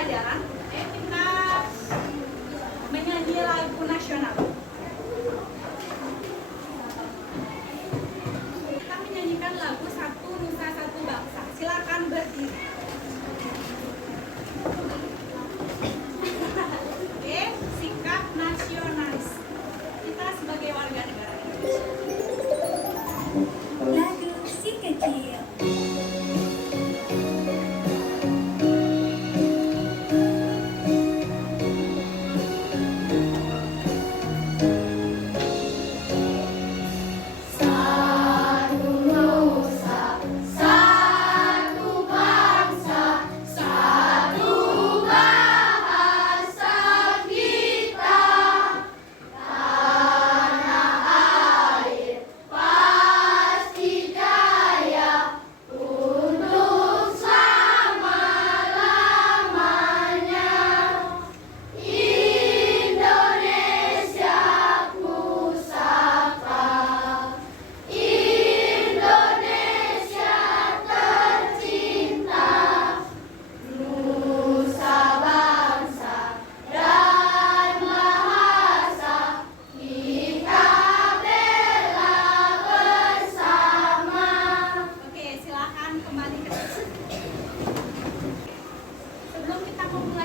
pelajaran, kita menyanyi lagu nasional. Kita menyanyikan lagu Satu Nusa Satu Bangsa. Silakan berdiri. Oke, sikap nasionalis. Kita sebagai warga negara Indonesia. Lagu si kecil.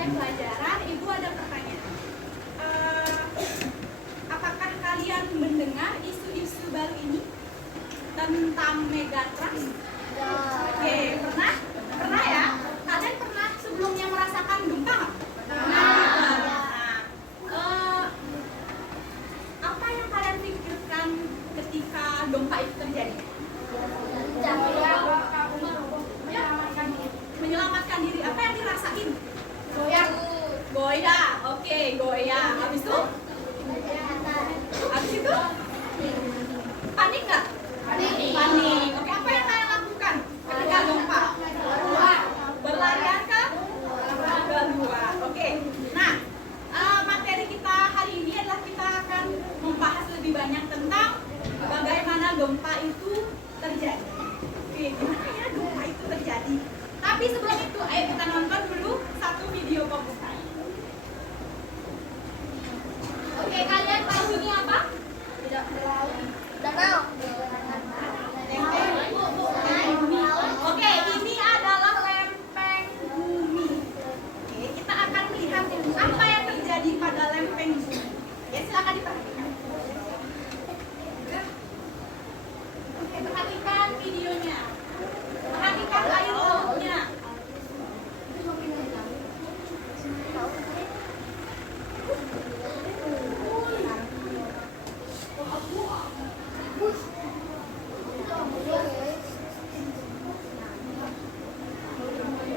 Pelajaran, Ibu ada pertanyaan. Apakah kalian mendengar isu-isu baru ini tentang Megatrust? Oke, pernah ya? Kalian pernah sebelumnya merasakan gempa? Apa yang kalian pikirkan ketika gempa itu terjadi? Menyelamatkan diri. Apa yang dirasain? Goyah, oke, goyah. Habis itu? Panik nggak? Panik. Oke, apa yang kalian lakukan ketika gempa? Berlarian ke luar. Oke. Nah, materi kita hari ini adalah kita akan membahas lebih banyak tentang bagaimana gempa itu terjadi. Oke, gimana ya gempa itu terjadi? Tapi sebelum itu, ayo kita nonton dulu satu video pembukaan. Oke, kalian tahu ini apa? Danau. Oke, ini adalah lempeng bumi. Oke, kita akan melihat apa yang terjadi pada lempeng bumi. Ya, silakan diperhatikan. Oke, perhatikan videonya. Perhatikan air lautnya.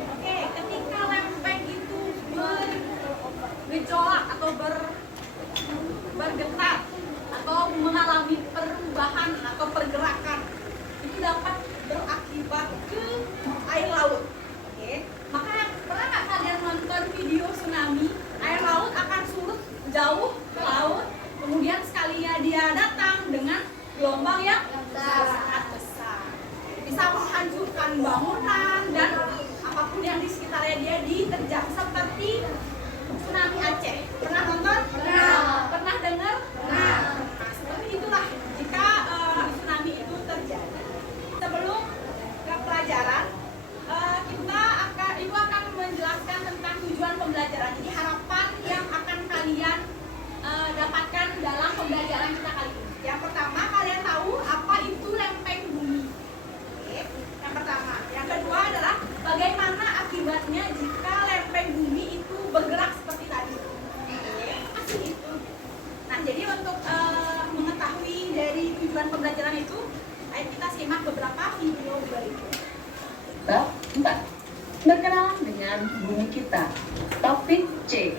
Oke, ketika lempeng itu bergejolak atau bergetar atau mengalami perubahan atau pergerakan, itu dapat berakibat ke air laut. Oke, maka pernah nggak kalian nonton video tsunami? Air laut akan surut jauh ke laut, kemudian sekalinya dia datang dengan gelombang yang sangat besar, bisa menghancurkan bangunan dan apapun yang di sekitarnya dia diterjang, seperti tsunami Aceh. Pernah nonton? Pernah dengar? Nah, seperti itulah jika tsunami itu terjadi. Sebelum ke pelajaran, Ibu akan menjelaskan tentang tujuan pembelajaran. Jadi harapan yang akan kalian dapatkan dalam pembelajaran kita kali ini. Yang pertama, kalian tahu apa itu lempeng bumi. Oke, yang pertama. Yang kedua adalah bagaimana akibatnya jika lempeng bumi itu bergerak seperti tadi. Oke, masih itu. Nah, jadi untuk mengetahui dari tujuan pembelajaran itu, ayo kita simak beberapa video berikut. Bab 4. Berkenalan dengan bumi kita. Topik C.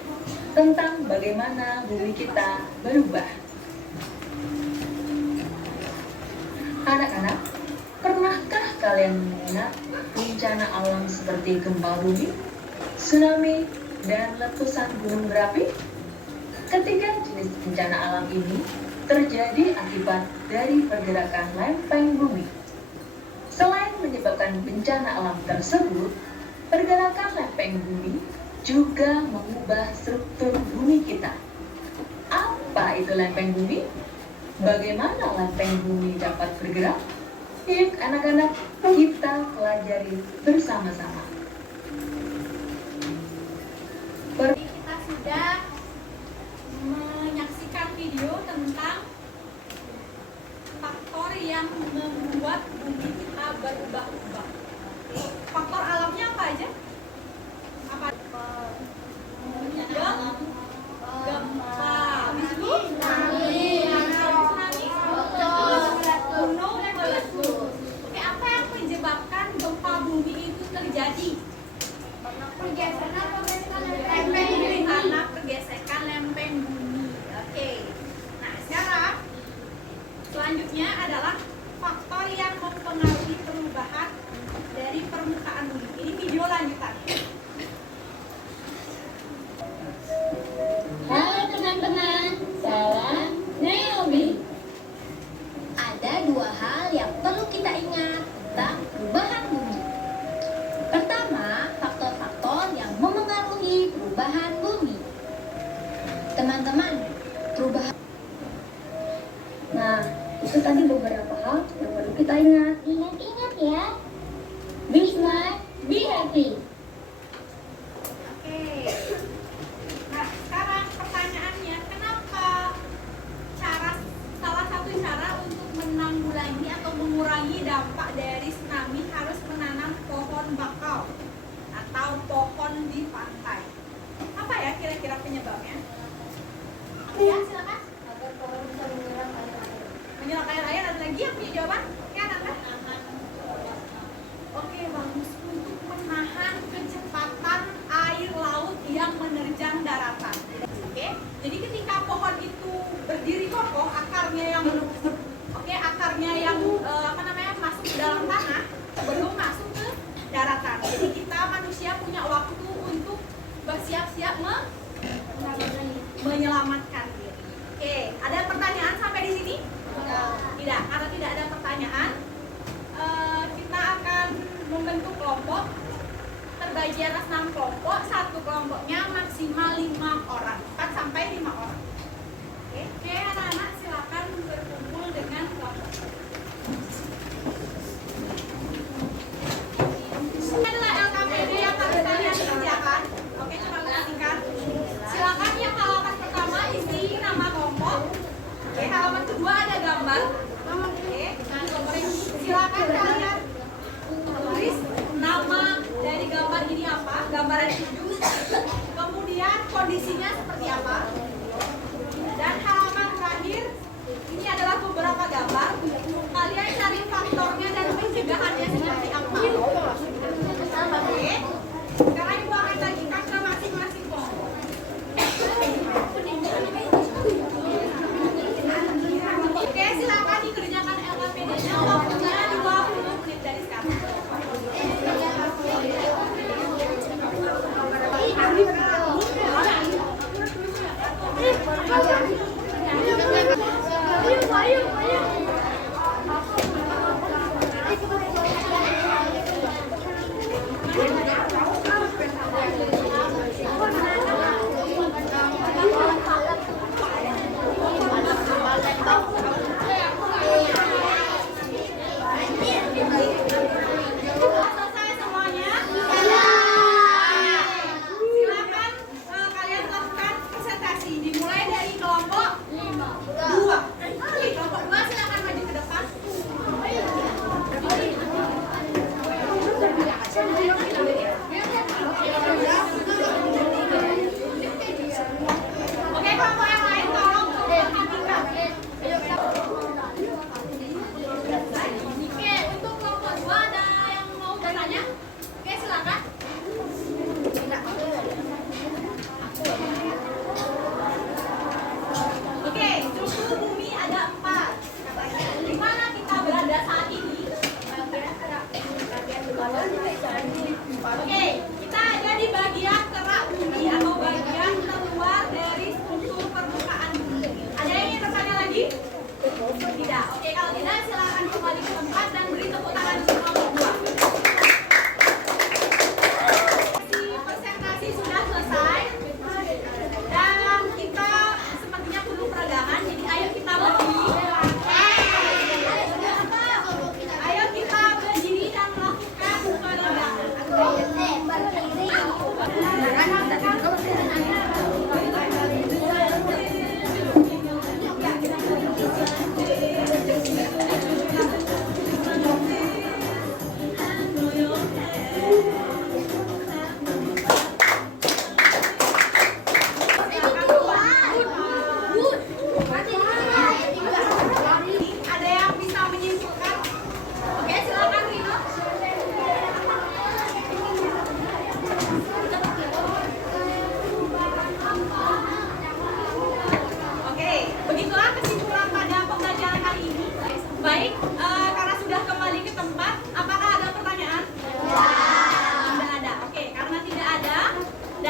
Tentang bagaimana bumi kita berubah. Anak-anak, pernahkah kalian mengingat bencana alam seperti gempa bumi, tsunami, dan letusan gunung berapi? Ketiga jenis bencana alam ini terjadi akibat dari pergerakan lempeng bumi. Selain menyebabkan bencana alam tersebut, pergerakan lempeng bumi juga mengubah struktur bumi kita. Apa itu lempeng bumi? Bagaimana lempeng bumi dapat bergerak? Yuk anak-anak, kita pelajari bersama-sama. Kita sudah menyaksikan video tentang faktor yang membuat bumi kita berubah-ubah. Oke, faktor alamnya apa aja? Apa? Gempa, habis itu tsunami, gunung meletus. Oke, apa yang menyebabkan gempa bumi itu terjadi? Karena pergesekan lempeng bumi. Oke. Nah, sekarang selanjutnya adalah faktor yang mempengaruhi perubahan dari permukaan bumi. Ini video lanjutan. Halo teman-teman, saya Naomi. Ada dua hal yang perlu kita ingat tentang perubahan bumi. Pertama, faktor-faktor yang memengaruhi perubahan bumi. Teman-teman, perubahan. Nah, itu tadi beberapa hal yang perlu kita ingat. Ingat-ingat ya. Be smart, be happy. Oke. Nah, sekarang pertanyaannya, kenapa salah satu cara untuk menanggulangi atau mengurangi dampak dari tsunami harus menanam pohon bakau atau pohon di pantai? Apa ya kira-kira penyebabnya? Ya, silakan. Agar pohon bisa menyerap air. Menyerap air, ada lagi yang punya jawaban? Ya, Nanda? Oke, bagus. Untuk menahan kecepatan air laut yang menerjang daratan. Oke, jadi ketika pohon itu berdiri kokoh, akarnya yang masuk ke dalam tanah sebelum masuk ke daratan. Jadi kita manusia punya waktu untuk bersiap-siap menyelamatkan diri. Oke, ada pertanyaan sampai di sini? Tidak, karena tidak ada pertanyaan. Kita akan membentuk kelompok terbagi atas 6 kelompok. Satu kelompoknya maksimal 5 orang, 4 sampai 5 orang. Oke, anak-anak silakan berkumpul dengan kelompok. Ini adalah LKPD yang harus kalian kerjakan. Oke, coba perhatikan. Silakan yang halaman pertama isi nama kelompok. Oke, halaman kedua ada gambar. Oke, silakan kalian tulis nama dari gambar ini apa, gambaran tujuh, kemudian kondisinya seperti apa, dan halaman terakhir ini adalah beberapa gambar. Kalian cari faktornya dan pencegahannya seperti apa. Oke, sekarang ibu akan bagikan ke masing-masing kelompok. Oke, silakan dikerjakan LKPD-nya. Waktunya 20 menit dari sekarang. Selesai semuanya? Silakan kalian lakukan presentasi. Dimulai dari kelompok 2. Oke, kelompok 2 silakan maju ke depan. Oke, kelompok yang lain tolong perhatikan. Oke, untuk kelompok 2 ada yang mau bertanya? Oke, silakan. Oke, struktur bumi ada 4. Di mana kita berada saat ini? Oke, kita ada di bagian kerak bumi atau bagian terluar dari struktur permukaan bumi. Ada yang ingin bertanya lagi? Tidak. Oke, kalau tidak silakan kembali ke tempat dan beri tepuk tangan untuk kelompok 2. Presentasi sudah selesai.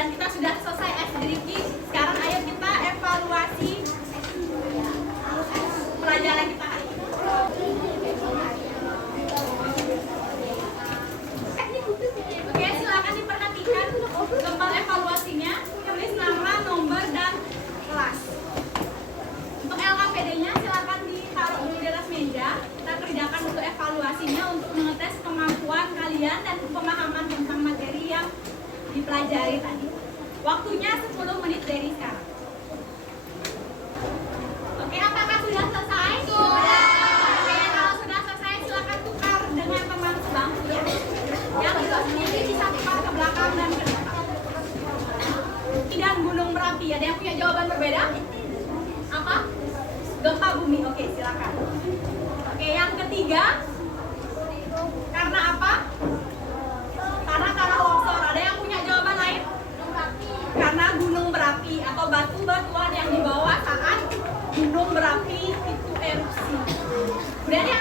dan kita sudah selesai ice drinking. Sekarang ayo kita evaluasi pelajaran kita hari ini. Oke, silakan diperhatikan gambar evaluasinya, tulis nama, nomor, dan kelas. Untuk LKPD-nya silakan ditaruh dulu di atas meja. Kita kerjakan untuk evaluasinya untuk mengetes kemampuan kalian dan pemahaman tentang materi yang dipelajari tadi. Waktunya 10 menit dari sekarang. Oke, apakah sudah selesai? Sudah. Oke, kalau sudah selesai silakan tukar dengan teman sebangku ya. Yang duduk sendiri bisa tukar ke belakang dan ke depan. Dan gunung Merapi, ada yang punya jawaban berbeda? Apa? Gempa bumi. Oke, silakan. Oke, yang ketiga. Karena apa? Karena longsor. Ada yang punya jawaban lain? Karena gunung berapi atau batu-batuan yang dibawa saat gunung berapi itu erupsi. Kemudian yang